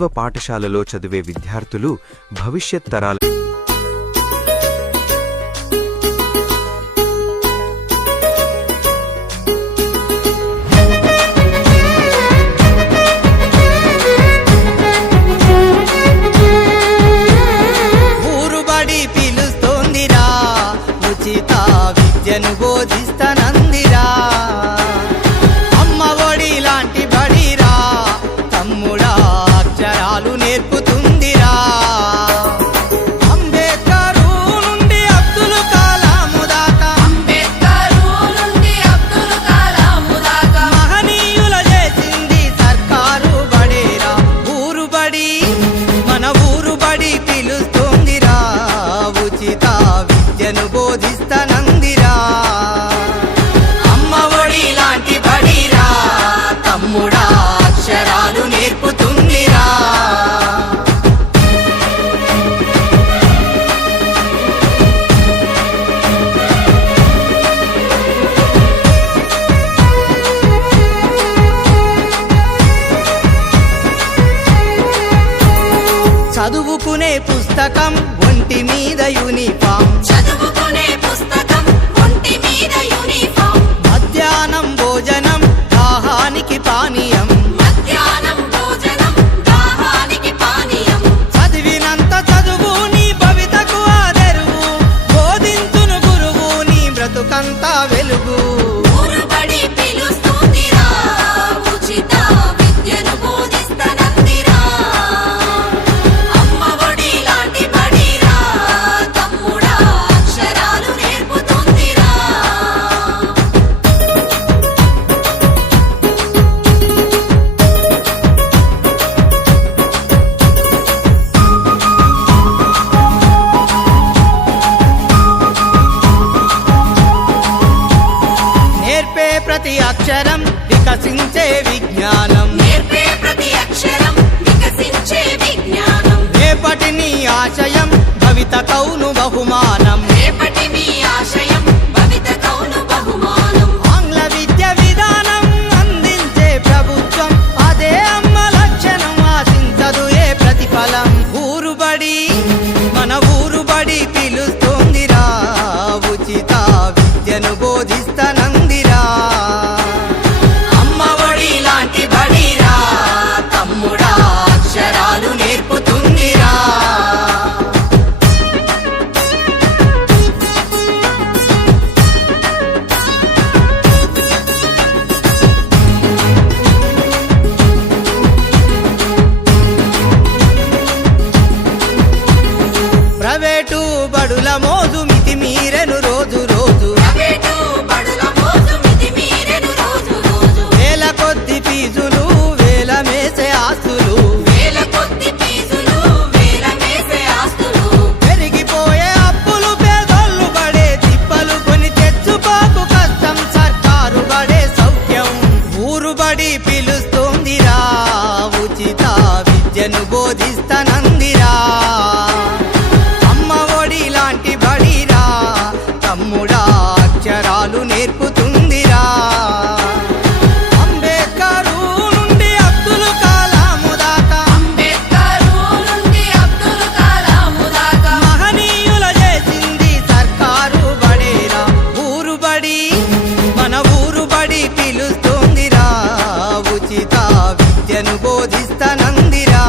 ప్రభుత్వ పాఠశాలలో చదివే విద్యార్థులు భవిష్యత్ తరాల విద్యను బోధిస్తానందిరా అమ్మ ఒడి లాంటి బడిరా తమ్ముడా అక్షరాలు నేర్పుతుందిరా అంబేద్కరు నుండి అబ్దుల్ కలాము దాకా మహనీయుల చేసింది సర్కారు బడేరా ఊరు బడి మన ఊరు బడి పిలుస్తుందిరా ఉచిత విద్యను బోధిస్తానందిరా అమ్మ ఒడి లాంటి బడిరా తమ్ముడా అక్షరాలు నేర్పుతుందిరా చదువుకునే పుస్తకం ఒంటి మీద యూనిఫామ్ మధ్యాహ్నం భోజనం దాహానికి పానీయం చదివినంత చదువు నీ భవితకు ఆదరువు బోధించును గురువు నీ బ్రతుకంతా వెలుగు ప్రతి అక్షరం వికసించే విజ్ఞానం రేపటి నీ ఆశయం భవిత కౌను బహుమానం ఆంగ్ల విద్య విధానం అందించే ప్రభుత్వం అదే అమ్మ లక్షణం ఆశించదు ఏ ప్రతిఫలం ఊరు బడి మన ఊరు బడి పిలుస్తోందిరా ఉచిత విద్యను బోధిస్తానందిరా అమ్మ ఒడి లాంటి బడిరా తమ్ముడా అక్షరాలు నేర్పుతుందిరా ప్రైవేటు బడుల మోజు మితి మీరెను రోజు రోజు వేల కొద్ది ఫీజులు వేల మేసే ఆస్తులు పెరిగిపోయే అప్పులు పేదోళ్ళు పడే తిప్పలు కొని తెచ్చుకోకు కష్టం సర్కారు బడే సౌఖ్యం ఊరు బడి పిలుస్తోందిరా ఉచిత విద్యను బోధిస్తానందిరా అమ్మ ఒడి లాంటి బడిరా తమ్ముడా అక్షరాలు నేర్పుతుందిరా అంబేద్కరు నుండి అబ్దుల్ కలాము దాకా మహనీయుల చేసింది సర్కారు బడేరా ఊరు బడి మన ఊరు బడి పిలుస్తోందిరా ఉచిత విద్యను బోధిస్తానందిరా